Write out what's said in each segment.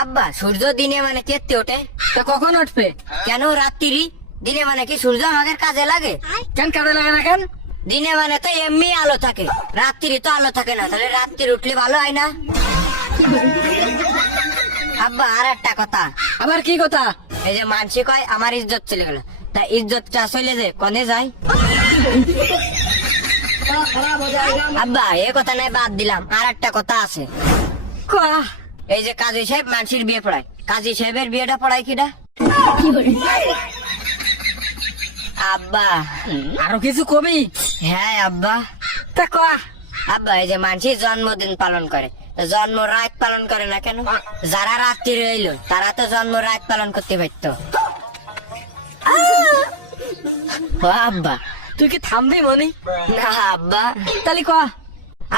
আব্বা সূর্য দিনে মানে কেটে ওঠে, তো কখন উঠবে? কেন রাত্রি? দিনে মানে কি সূর্য আমাদের কাজে লাগে? কেন কাজে লাগে না কেন? দিনে মানে তো এমনি আলো থাকে, রাত্রি তো আলো থাকে না, তাহলে রাত্রি উঠলে ভালো হয় না? আব্বা আর একটা কথা, আবার কি কথা? এই যে মানসি কয় আমার ইজ্জত চলে গেল, তা ইজ্জতটা চলে যে কনে যায়? আব্বা এ কথা নাই, বাদ দিলাম, আর একটা কথা আছে। কয়া। এই যে কাজী সাহেব মানসির বিয়ে পড়ায়, কাজী সাহেবের বিয়েটা পড়ায় কিনা? আব্বা আরো কিছু কবি? হ্যাঁ আব্বা। তা কয়া। আব্বা এই যে মানসি জন্মদিন পালন করে, তো জন্ম রাত পালন করে না কেন? যারা রাত্রি রইলো তারা তো জন্ম রাত পালন করতে পারত। ও আব্বা, তুই কি থামবি মনি? না আব্বা। তাহলে কয়া।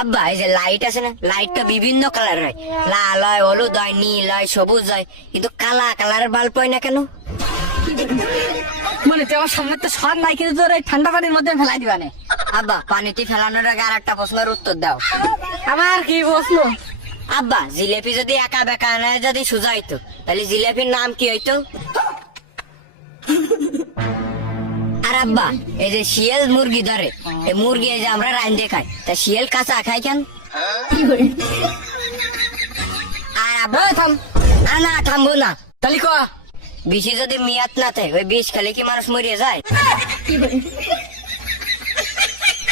আব্বা এই যে লাইট আছে না, লাইট তো বিভিন্ন কালার হয়, লাল হয়, হলুদ হয়, নীল হয়, সবুজ হয়, কিন্তু কালা কালারের বাল্ব হয় না কেন? মানে তুই আমার সামনে তো সর নাই, কিন্তু তোর এই ঠান্ডা পানির মধ্যে ফেলাই দিবানে। আব্বা পানিটি ফেলানোর আগে আর একটা প্রশ্নের উত্তর দাও। আমার কি প্রশ্ন? আব্বা জিলেপি যদি একা বেকা না যদি সোজা হইতো, তাহলে জিলেপির নাম কি হইতো? আর আব্বা এই যে শিয়াল মুরগি ধরে, এই মুরগি এই যে আমরা রান্ধে খাই, তা শিয়াল কাঁচা খাই কেন? আর আব্বা থাম। না থামবো না। তাহলে কয়া। বিষে যদি মেয়াদ না থাকে, ওই বিষ খেলে কি মানুষ মরে যায়?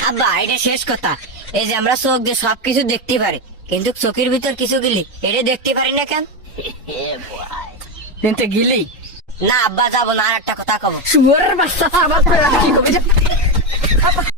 আব্বা এটা শেষ কথা, এই যে আমরা চোখ দিয়ে সবকিছু দেখতে পারি, কিন্তু চোখের ভিতর কিছু গেলি এটা দেখতে পারি না কেন? কিন্তু গিলি না আব্বা যাবো না, আর একটা কথা কব। শুয়ারের বাচ্চা আবার কি কবি?